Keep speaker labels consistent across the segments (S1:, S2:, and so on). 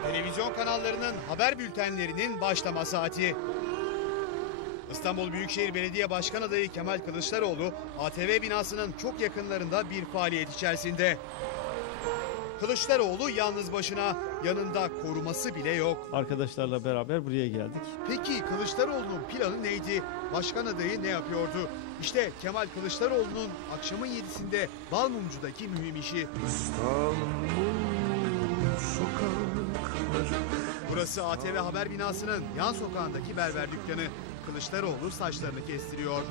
S1: Televizyon kanallarının haber bültenlerinin başlama saati. İstanbul Büyükşehir Belediye Başkan adayı Kemal Kılıçdaroğlu, ATV binasının çok yakınlarında bir faaliyet içerisinde. Kılıçdaroğlu yalnız başına, yanında koruması bile yok.
S2: Arkadaşlarla beraber buraya geldik.
S1: Peki Kılıçdaroğlu'nun planı neydi? Başkan adayı ne yapıyordu? İşte Kemal Kılıçdaroğlu'nun akşamın 7'sinde Balmumcu'daki mühim işi. Burası ATV Haber binasının yan sokağındaki berber dükkanı. Kılıçdaroğlu saçlarını kestiriyor.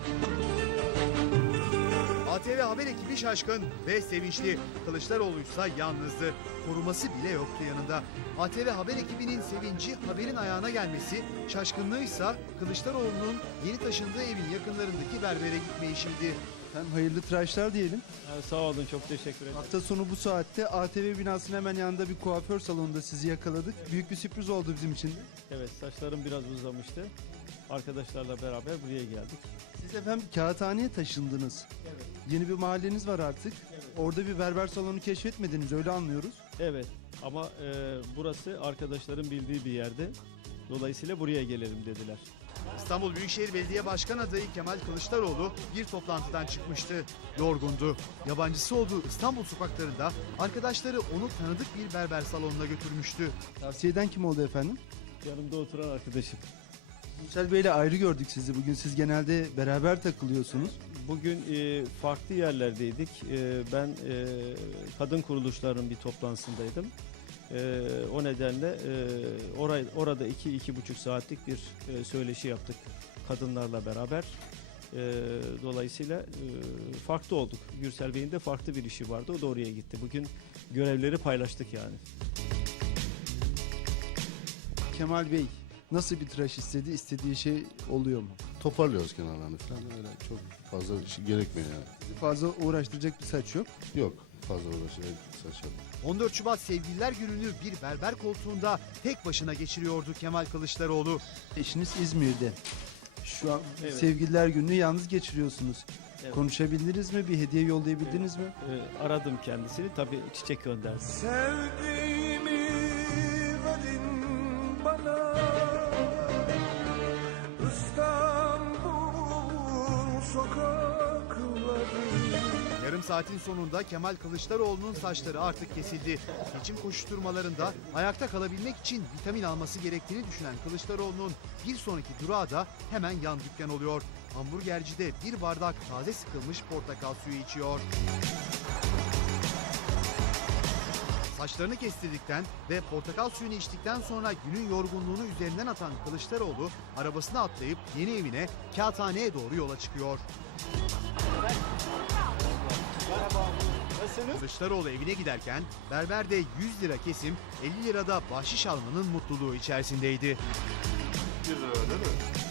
S1: ATV Haber ekibi şaşkın ve sevinçli. Kılıçdaroğlu ise yalnızdı. Koruması bile yoktu yanında. ATV Haber ekibinin sevinci haberin ayağına gelmesi, şaşkınlığıysa Kılıçdaroğlu'nun yeni taşındığı evin yakınlarındaki berbere gitme işiydi.
S3: Hem hayırlı tıraşlar diyelim.
S2: Sağ olun, çok teşekkür ederim.
S3: Hafta sonu bu saatte ATV binasının hemen yanında bir kuaför salonunda sizi yakaladık. Büyük bir sürpriz oldu bizim için de.
S2: Evet, saçlarım biraz uzamıştı. Arkadaşlarla beraber buraya geldik.
S3: Siz efendim Kağıthane'ye taşındınız.
S2: Evet.
S3: Yeni bir mahalleniz var artık.
S2: Evet.
S3: Orada bir berber salonu keşfetmediniz, öyle anlıyoruz.
S2: Evet, ama burası arkadaşların bildiği bir yerde. Dolayısıyla buraya gelelim dediler.
S1: İstanbul Büyükşehir Belediye Başkan adayı Kemal Kılıçdaroğlu bir toplantıdan çıkmıştı. Yorgundu. Yabancısı olduğu İstanbul sokaklarında arkadaşları onu tanıdık bir berber salonuna götürmüştü.
S3: Tavsiye eden kim oldu efendim?
S2: Yanımda oturan arkadaşım.
S3: Yüksel Bey'le ayrı gördük sizi bugün. Siz genelde beraber takılıyorsunuz.
S2: Bugün farklı yerlerdeydik. Ben kadın kuruluşlarının bir toplantısındaydım. O nedenle orada 2-2,5 saatlik bir söyleşi yaptık kadınlarla beraber. Dolayısıyla farklı olduk. Gürsel Bey'in de farklı bir işi vardı. O da oraya gitti. Bugün görevleri paylaştık yani.
S3: Kemal Bey nasıl bir tıraş istedi? İstediği şey oluyor mu?
S4: Toparlıyoruz kenarlarını falan, öyle çok fazla şey gerekmiyor yani.
S3: Fazla uğraştıracak bir saç yok.
S4: Yok, fazla uğraşacak saç yok.
S1: 14 Şubat Sevgililer Günü'nü bir berber koltuğunda tek başına geçiriyordu Kemal Kılıçdaroğlu.
S3: Eşiniz İzmir'de. Şu an
S2: Evet.
S3: Sevgililer Günü'nü yalnız geçiriyorsunuz.
S2: Evet.
S3: Konuşabildiniz mi? Bir hediye yollayabildiniz mi?
S2: Aradım kendisini. Tabii çiçek gönderdi.
S5: Sevdiğimi verin bana, İstanbul sokakları.
S1: Yarım saatin sonunda Kemal Kılıçdaroğlu'nun saçları artık kesildi. Seçim koşuşturmalarında ayakta kalabilmek için vitamin alması gerektiğini düşünen Kılıçdaroğlu'nun bir sonraki durağı da hemen yan dükkan oluyor. Hamburgercide bir bardak taze sıkılmış portakal suyu içiyor. Saçlarını kestirdikten ve portakal suyunu içtikten sonra günün yorgunluğunu üzerinden atan Kılıçdaroğlu arabasına atlayıp yeni evine Kağıthane'ye doğru yola çıkıyor. Kılıçdaroğlu evine giderken berberde 100 lira kesim, 50 lirada bahşiş almanın mutluluğu içerisindeydi.
S4: 1 lira değil mi?